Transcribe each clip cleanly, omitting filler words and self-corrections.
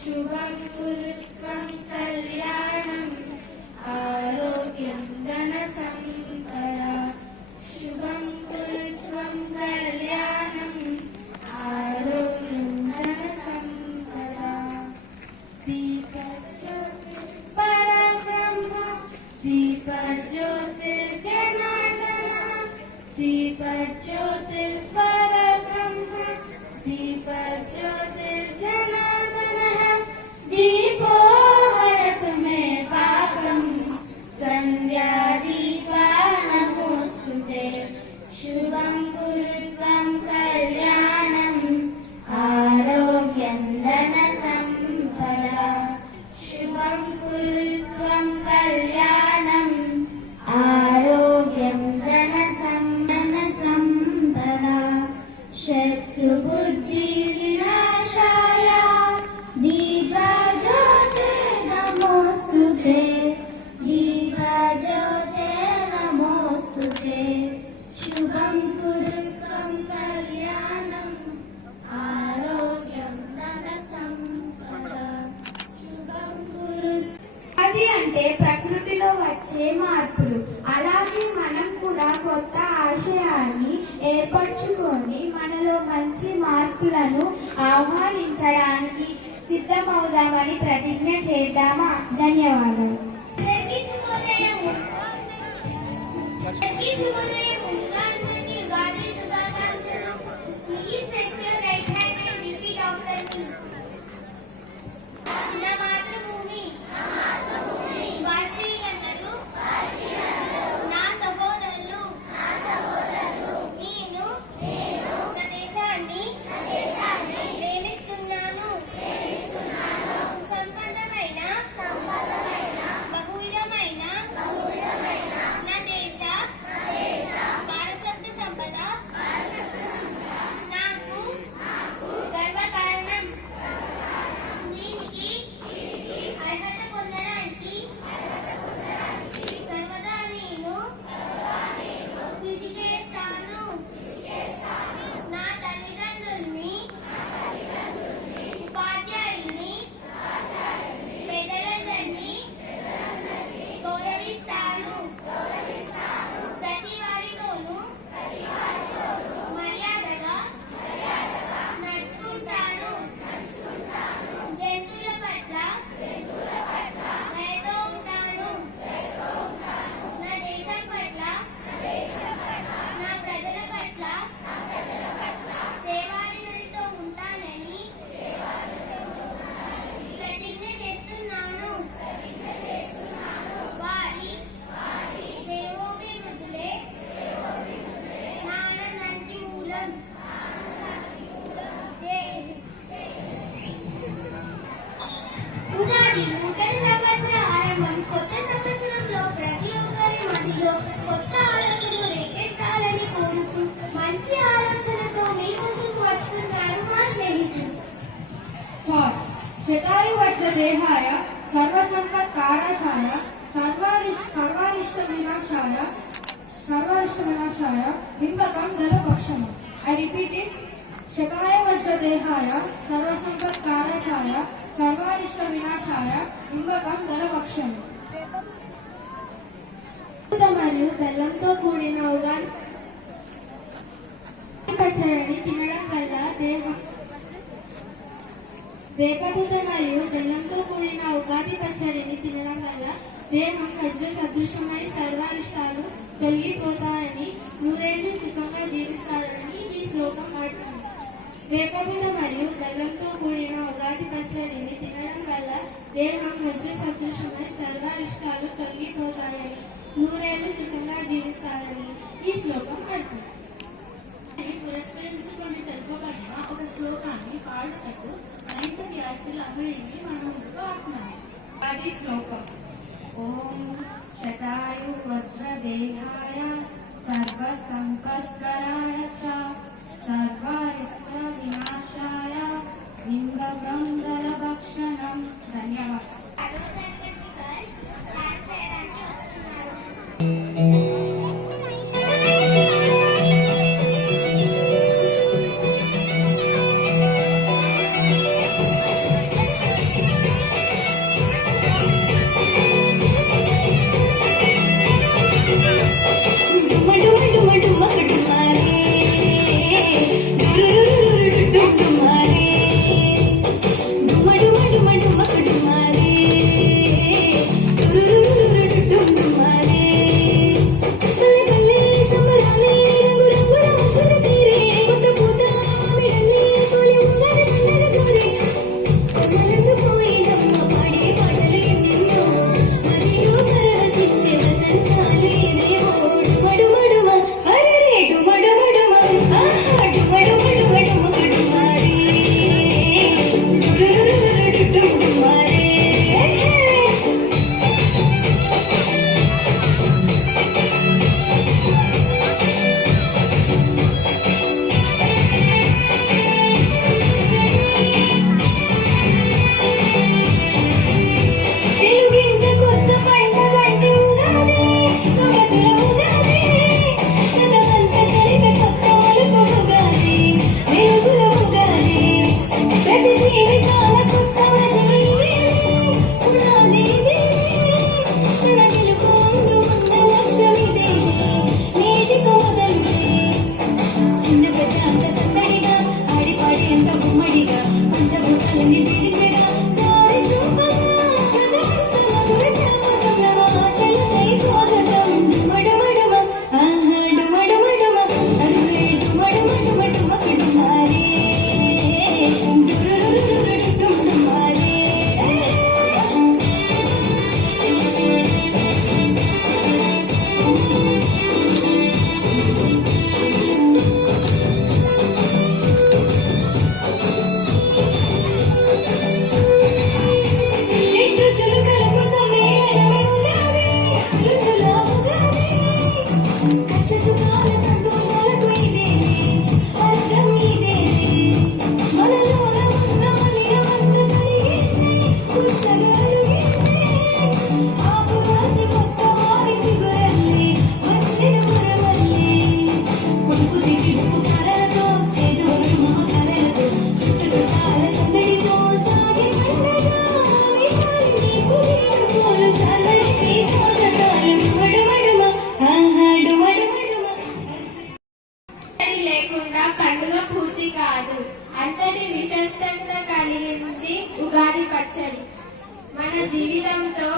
शुभं कुरुत्वं कल्याणम् आरोग्यं धनसम्पदा शुभं कुरुत्वं कल्याणम् आरोग्यं धनसम्पदा दीपज्योतिः परब्रह्म दीपज्योतिर्जनार्दनः दीपज्योतिः परब्रह्म दीपज्योतिर्जनार्दनः दीपो हरतु मे पापं सन्ध्यादीपा नमोऽस्तुते शुभं कुरुत्वं कल्याणम् आरोग्यं धनसम्पदा शुभं कुरुत्वं कल्याणम् आरोग्यं धनसम्पदा शत्रुबुद्धि विनाशाय दीपज्योते नमोऽस्तुते दीपज्योते नमोऽस्तुते शुभं कुरुत्वं कल्याणम् आरोग्यं धनसम्पदा शुभं कुरुत्वं అది అంటే ప్రకృతిలో వచ్చే మార్పులు. అలాగే మనం కూడా కొత్త ఆశయాన్ని ఏర్పరచుకొని మనలో మంచి మార్పులను ఆహ్వానించడానికి సిద్ధమవుదామని ప్రతిజ్ఞ చేద్దామా? ధన్యవాదాలు. शतायुवज्रदेहाय सर्वसम्पत्काराय सर्वारिष्टविनाशाय बिम्बकं दलपक्षम्. I repeat it. शतायुवज्रदेहाय सर्वसम्पत्काराय सर्वारिष्टविनाशाय बिम्बकं दलपक्षम्. మరియు బెల్లంతో కూడిన ఉగాది పచ్చడిని తినడం వల్ల వేపపూత మరియు బెల్లంతో కూడిన ఉగాది పచ్చడిని తినడం వల్ల దేహం వజ్ర సదృశమై సర్వారిష్టాలు తొలగిపోతాయని, నూరేళ్లు సుఖంగా జీవిస్తారని ఈ శ్లోకం అంటుంది. వేపపూత మరియు బెల్లంతో కూడిన ఉగాది పచ్చడిని తినడం వల్ల దేహం వజ్ర సదృశమై సర్వారిష్టాలు తొలగిపోతాయని, నూరేళ్లు సుఖంగా జీవిస్తారని ఈ శ్లోకం అంటుంది. పురస్కరించుకొని తెలుపబడిన ఒక శ్లోకాన్ని పాడుటకు 9th క్లాసుల అభివృద్ధిని మనం అది శ్లోకం. ఓం శతాయు వజ్రదేహాయ సర్వసంపత్కరాయ చ సర్వారిష్ట వినాశాయ నింబగం దళభక్షణం. ధన్యవాదాలు. లేకుండా పండుగ పూర్తి కాదు. అంతటి విశిష్టత కలిగింది ఉగాది పచ్చడి. మన జీవితంతో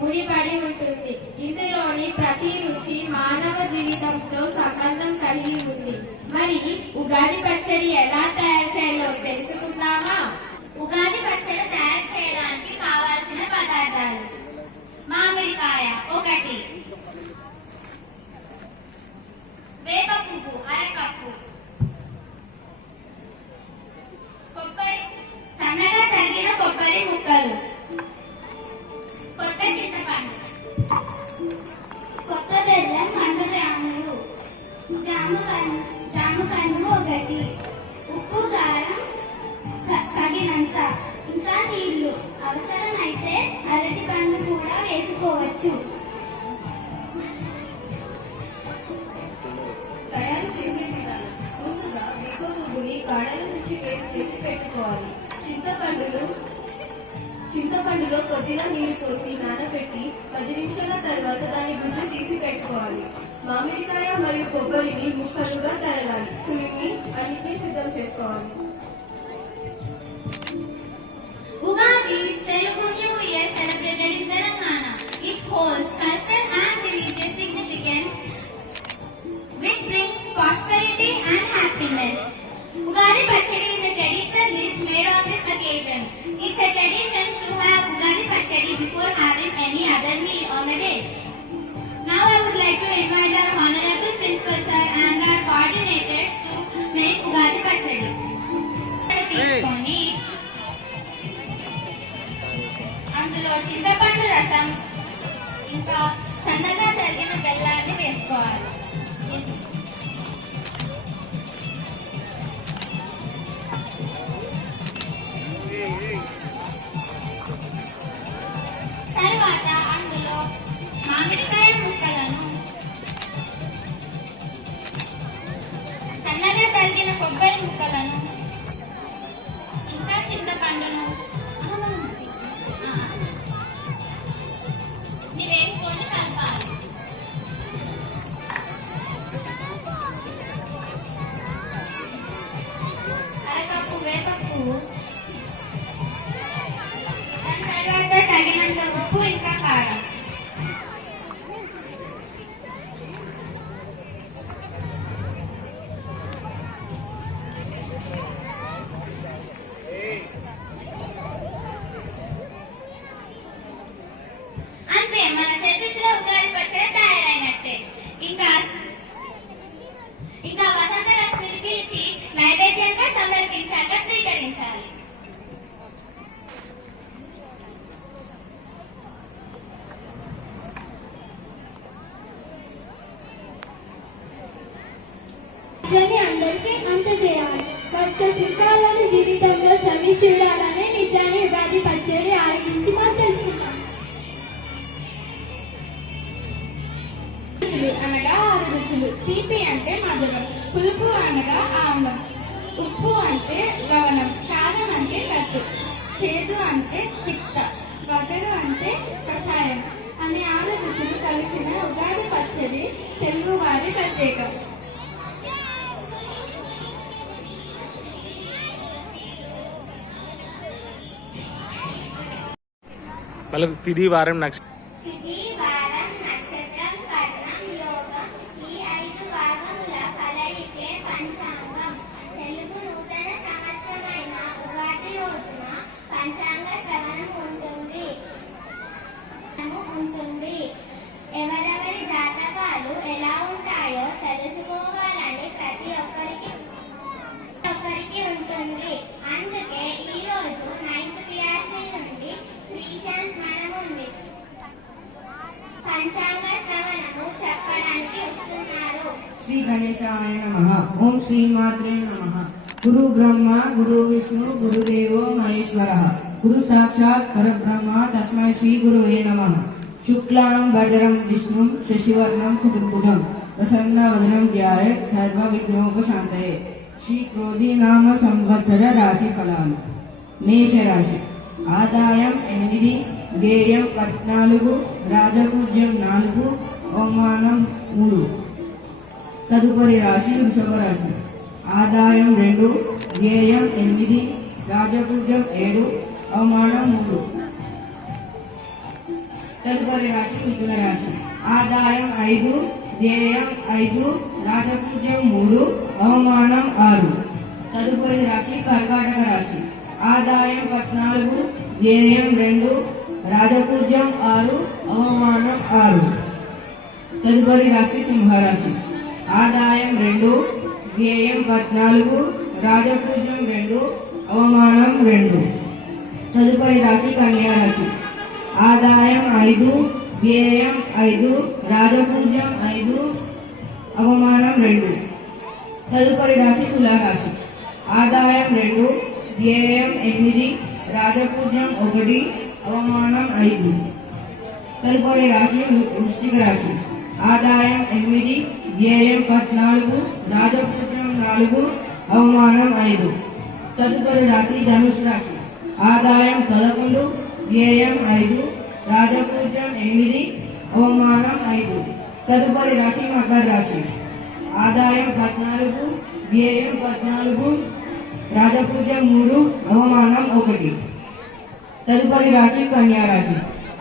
ముడిపడి ఉంటుంది. ఇందులోని ప్రతి రుచి మానవ జీవితంతో సంబంధం కలిగి ఉంది. మరి ఉగాది పచ్చడి ఎలా తయారు చేయాలో తెలుసుకుందామా? ఉగాది పచ్చడి తయారు చేయడానికి కావాల్సిన పదార్థాలు: మామిడికాయ 1, వేప పువ్వు 1/2 కప్పు, కొబ్బరి సన్నగా తరిగిన కొబ్బరి ముక్కలు, కొత్త చింతపండు, కొత్త బెల్లం 100 గ్రాములు, జామపండు 1, ఉప్పు కారం తగినంత, ఇంకా నీళ్లు. అవసరమైతే అరటి పండు కూడా వేసుకోవచ్చు. తయారు చేసే విధానం: ముందుగా వేప పువ్వుని కాడల నుంచి వేరు చేసి పెట్టుకోవాలి. చింతపండులో కొద్దిగా నీరు పోసి నానబెట్టి 10 నిమిషాల తర్వాత దాని గుజ్జు తీసి పెట్టుకోవాలి. మామిడికాయ మరియు కొబ్బరిని ముక్కలుగా తరగాలి. తురిమి అన్నిటినీ సిద్ధం చేసుకోవాలి. Ugadi is Telugu New Year celebrated in Telangana. It holds cultural and religious significance which brings prosperity and happiness. Ugadi Pachadi is a traditional dish made on this occasion. It's a tradition to have Ugadi Pachadi before having any other meal on the day. Now I would like to invite our Honorable Principal Sir and our coordinators to make Ugadi Pachadi. తీసుకొని అందులో చింతపండు రసం ఇంకా సన్నగా తరిగిన బెల్లాన్ని వేసుకోవాలి. తర్వాత అందులో మామిడికాయ ముక్కలను, సన్నగా తరిగిన కొబ్బరి ముక్కలను ఇంకా చింతపండును వేసుకొని కలపాలి. అరకప్పు వేపప్పు, దాని తర్వాత తగినంత ఉప్పు ఇంకా కారం. అంతే, మన షడ్రుచుల ఉగాది పచ్చడి తయారైనట్టే. ఇంకా వసంత లక్ష్మిని పిలిచి నైవేద్యంగా సమర్పించాక స్వీకరించాలి. అందరికీ అందజేయాలి. కష్ట సుఖాలను జీవితంలో సవి చూడాలనే నిజాన్ని ఉగాది పచ్చడి ఆరగించి మనం తెలుసుకుంటాం. రుచులు అనగా 6 రుచులు. తీపి అంటే మధురం, పులుపు అనగా ఆమ్లం, ఉప్పు అంటే లవణం, కారం అంటే కట్టు, చేదు అంటే పిత్త, వగరు అంటే కషాయం అనే 6 రుచులు కలిసిన ఉగాది పచ్చడి తెలుగు వారి ప్రత్యేకం. వాళ్ళకి తిది వారం నక్షత్రం తిథి, వారం, నక్షత్రం, కర్ణం, యోగం ఈ 5 భాగముల కలయికే పంచాంగం. తెలుగు నూతన సంవత్సరమైన ఉగాది రోజున పంచాంగ శ్రవణం ఉంటుంది. ఎవరెవరి జాతకాలు ఎలా ఉంటాయో తెలుసుకోవాలని ప్రతి ఒక్కరికి ఉంటుంది. అందుకే ఈ రోజు 9th క్లాస్ నుండి శ్రీశాంత్ మన ముందు పంచాంగ శ్రవణము చెప్పడానికి వస్తున్నారు. శ్రీ గణేశాయ నమః. ఓం శ్రీ మాత్రే నమః. గురు బ్రహ్మ గురు విష్ణు గురుదేవో మహేశ్వరః. గురు సాక్షాత్ పరబ్రహ్మ తస్మై శ్రీ గురువే నమః. శుక్లాం భద్రం విష్ణుం శశివర్ణం చతుర్భుజం ప్రసన్నవదనం ధ్యాయేత్ సర్వ విఘ్నోపశాంతయే. శ్రీ క్రోధి నామ సంవత్సర రాశి ఫలాలు. మేషరాశి. ఆదాయం 8, వ్యయం 14, రాజపూజ్యం 4, అవమానం 3. తదుపరి రాశి వృషభ రాశి. ఆదాయం 2, వ్యయం 8, రాజపూజ్యం 7, అవమానం 3. తదుపరి రాశి మిథున రాశి. ఆదాయం 5, వ్యయం 5, రాజపూజ్యం 3, అవమానం 6. తదుపరి రాశి కర్కాటక రాశి. ఆదాయం 14, వ్యయం 2, రాజపూజ్యం 6, అవమానం 6. తదుపరి రాశి సింహరాశి. ఆదాయం 2, వ్యయం 14, రాజపూజ్యం 2, అవమానం 2. తదుపరి రాశి కన్యా రాశి. ఆదాయం 5, వ్యయం 5, రాజపూజ్యం 5, అవమానం 2. తదుపరి రాశి తులారాశి. ఆదాయం 2, వ్యయం 8, రాజపూజ్యం 1, అవమానం 5. తదుపరి రాశి వృశ్చిక రాశి. ఆదాయం 8, వ్యయం 14, రాజపూజ్యం 4, అవమానం 5. తదుపరి రాశి ధనుసు రాశి. ఆదాయం 11, వ్యయం 5, రాజపూజ్యం 8, అవమానం 5. తదుపరి రాశి మకర రాశి. ఆదాయం 14, వ్యయం 14, రాజపూజ్యం 3, అవమానం 1. తదుపరి రాశి కన్యా రాశి.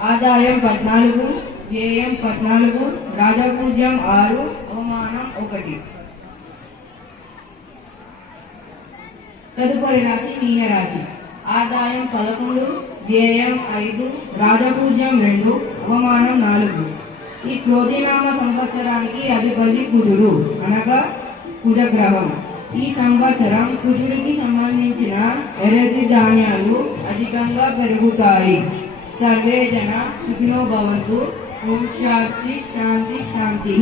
ఆదాయం 14, వ్యయం 14, రాజపూజ్యం 6, అవమానం 1. తదుపరి రాశి మీన రాశి. ఆదాయం 11, వ్యయం 5, రాజపూజ్యం 2, అవమానం 4. ఈ క్రోధినామ సంవత్సరానికి అధిపతి కుజుడు అనగా కుజగ్రహం. ఈ సంవత్సరం కుజుడికి సంబంధించిన ఎర్రటి ధాన్యాలు అధికంగా పెరుగుతాయి. సర్వే జన సుఖినో భవంతు. ఓం శాంతి శాంతి శాంతి.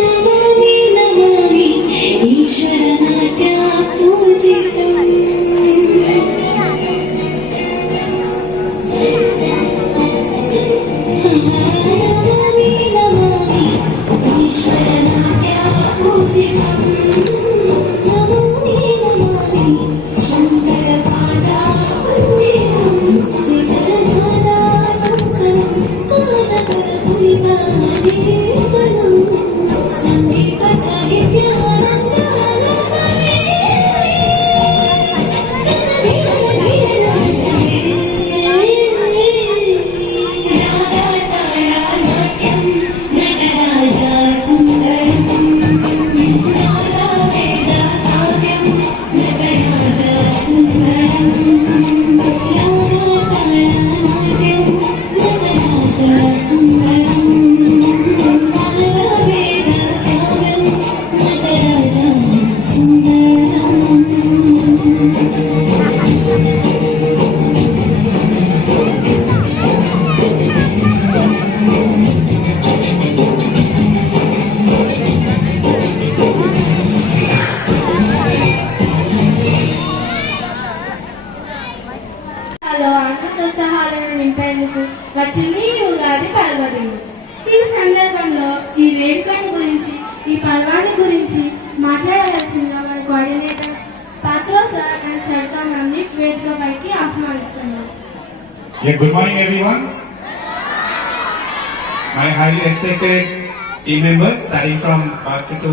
నమామి నమామి ఈశ్వర నాట్య పూజితం. నమామి నమామి ఈశ్వర నాట్య పూజితం. నమామి నమామి శంకర పాదా వందితం. శిఖరనాదాతంతం పాదపదపులితాజీవనం. సంగీత సాహిత్యానందాలపరే. నాట్యం నటరాజ సుందరం. నాదవేద కావ్యం నటరాజ సుందరం. నాట్యం నటరాజ సుందరం. నాదవేద కావ్యం నటరాజ సుందరం. ఆనందోత్సాహాలను నింపేందుకు వచ్చింది ఈ ఉగాది పర్వదినం. ఈ సందర్భంలో ఈ వేడుకను గురించి, ఈ పర్వాన్ని గురించి మాట్లాడవలసిందిగా మన coordinators Patro sir and Sarita మ్యామ్ని వేదికపైకి ఆహ్వానిస్తున్నాం. Yeah, good morning everyone. My highly respected team members starting from first to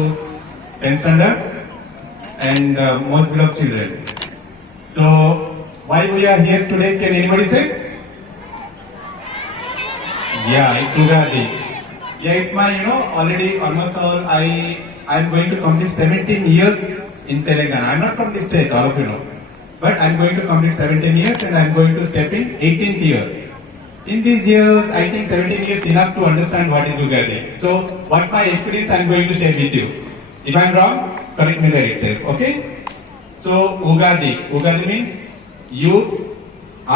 10th standard and most beloved children. So why we are here today, can anybody say? Yeah, it's Ugadi. Yeah, it's my, already almost all, I'm going to complete 17 years in Telangana. I'm not from this state, all of you know. But I'm going to complete 17 years and I'm going to step in 18th year. In these years, I think 17 years enough to understand what is Ugadi. So, what's my experience I'm going to share with you. If I'm wrong, correct me there itself, okay? So, Ugadi means youth,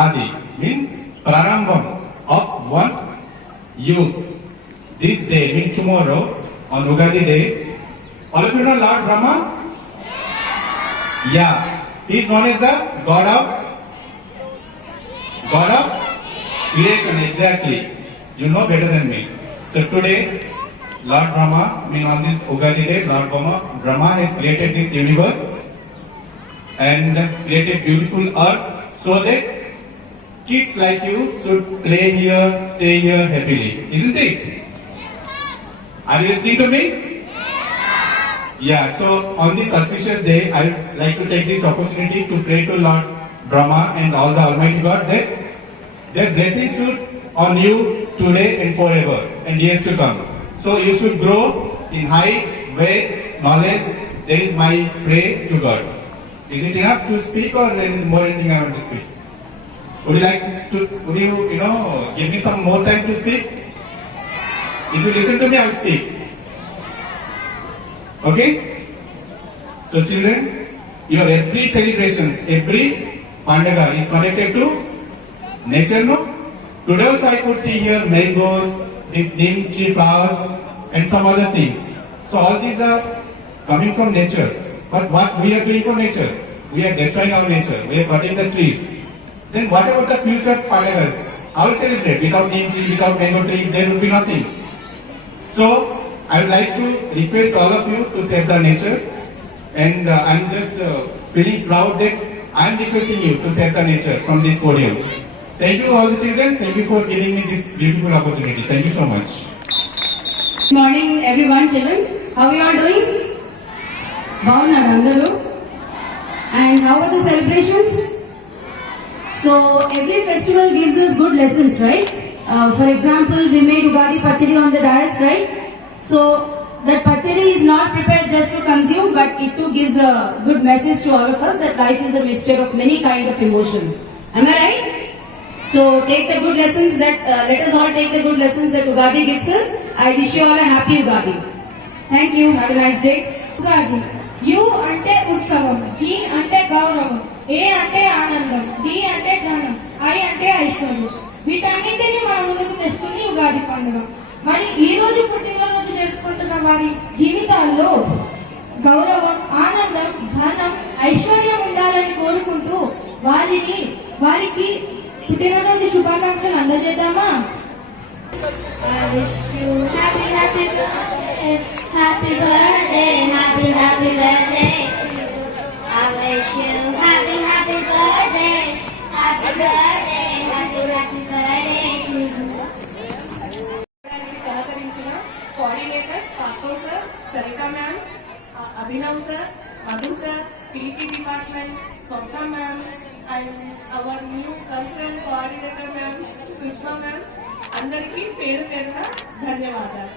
Adi means Prarambham of one youth. This day means tomorrow, on Ugadi day, all of you know Lord Brahma? Yeah. He is known as the God of creation, exactly. You know better than me. So today, Lord Brahma, on this Ugadi day, Lord Brahma has created this universe and created beautiful earth so that kids like you should play here, stay here happily. Isn't it? Are you listening to me? Yeah, so on this auspicious day, I would like to take this opportunity to pray to Lord Brahma and all the Almighty God that their blessings should on you today and forever and years to come. So you should grow in height, weight, knowledge. There is my prayer to God. Is it enough to speak or there is more anything I want to speak? Would you like to, give me some more time to speak? If you listen to me, I will speak. Okay? So children, your every celebrations, every Pandaga is connected to nature, no? Today also I could see here mangoes, these neem tree flowers and some other things. So all these are coming from nature. But what we are doing for nature? We are destroying our nature. We are cutting the trees. Then what about the future Pandagas? How will celebrate? Without neem tree, without mango tree, there will be nothing. So I would like to request all of you to save the nature, and I'm just feeling proud that I'm requesting you to save the nature from this podium. Thank you all the children. Thank you for giving me this beautiful opportunity. Thank you so much. Good morning everyone, children. How are you all doing? Bhavna Randaru. And how are the celebrations? So every festival gives us good lessons, right? For example, we made Ugadi Pachadi on the dais, right? So that pachadi is not prepared just to consume, but it too gives a good message to all of us that life is a mixture of many kind of emotions. Am I right? So take the good lessons that, let us all take the good lessons that Ugadi gives us. I wish you all a happy Ugadi. Thank you. Have a nice day. Ugadi you అంటే ఉత్సవం, G అంటే గౌరవం, ఏ అంటే ఆనందం, D అంటే ధనం, I అంటే ఐశ్వర్యం. వీటన్నింటినీ మన ముందుకు తెస్తుంది ఉగాది పండుగ. మరి ఈ రోజు పుట్టినరోజు జరుపుకుంటున్న వారి జీవితాల్లో గౌరవం, ఆనందం, ధనం, ఐశ్వర్యం ఉండాలని కోరుకుంటూ వారికి పుట్టినరోజు శుభాకాంక్షలు అందజేద్దామా? I wish you happy birthday, happy birthday, happy birthday to you. I wish you happy birthday, happy birthday, happy birthday to you. సహకరించిన coordinators Thakur sir, Saritha ma'am, Abhinav sir, Madhu sir, PT department, Swapna ma'am, and our new cultural coordinator ma'am Sushma ma'am, అందరికీ పేరు పేరున ధన్యవాదాలు.